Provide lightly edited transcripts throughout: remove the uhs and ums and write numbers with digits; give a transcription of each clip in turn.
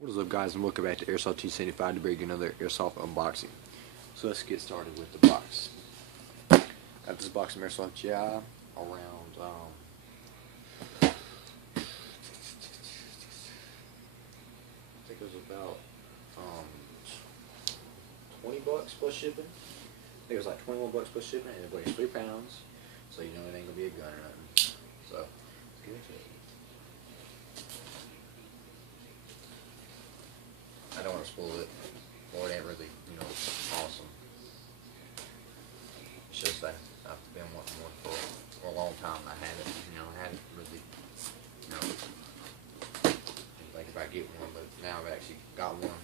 What is up, guys, and welcome back to Airsoft 275 to bring you another Airsoft unboxing. So let's get started with the box. Got this box from Airsoft GI around I think it was about $20 plus shipping. I think it was like $21 plus shipping, and it weighs 3 pounds, so you know it ain't gonna be a gun or nothing. So let's get into it. I don't want to spoil it. Well, it ain't really, awesome. It's just that I've been wanting one for a long time. I hadn't really, think if I get one, but now I've actually got one.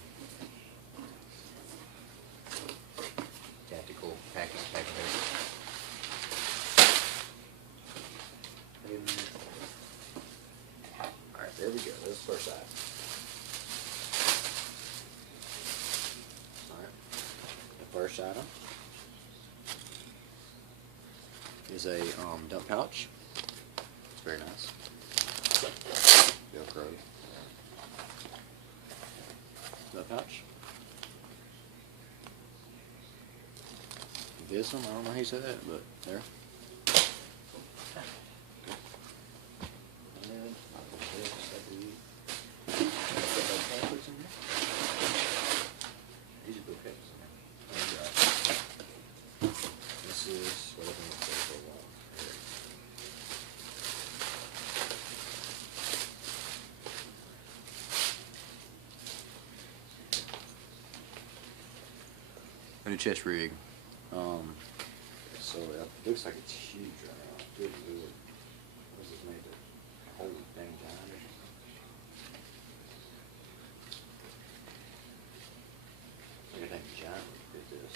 Tactical package. Alright, there we go. That's the first side. First item is a dump pouch. It's very nice. Velcro. Dump pouch. Visum, I don't know how you say that, but there. And pamphlets in here. These are good pamphlets in there. This is what I've been looking for a while. A new chest rig. So it looks like it's huge right now. Good lord. What is this made to hold the dang giant or something? Like a dang giant would fit this.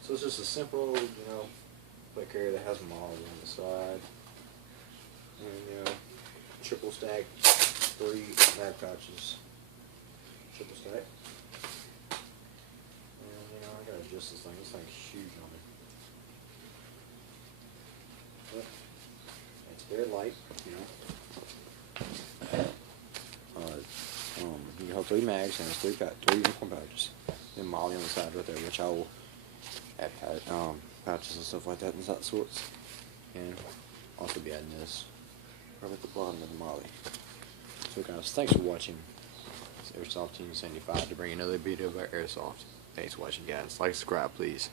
So it's just a simple, quick carrier that has molly on the side, and triple stack, 3 mag pouches, triple stack, and I gotta adjust this thing. This thing's huge on me, but it's very light, you can hold 3 mags and it's 3 uniform pouches, then molly on the side right there, which I will add pouches and stuff like that and that sorts, and also be adding this right at the bottom of the molly. So guys, thanks for watching. It's Airsoft 275 to bring another video about Airsoft. Thanks for watching, guys. Like, subscribe, please.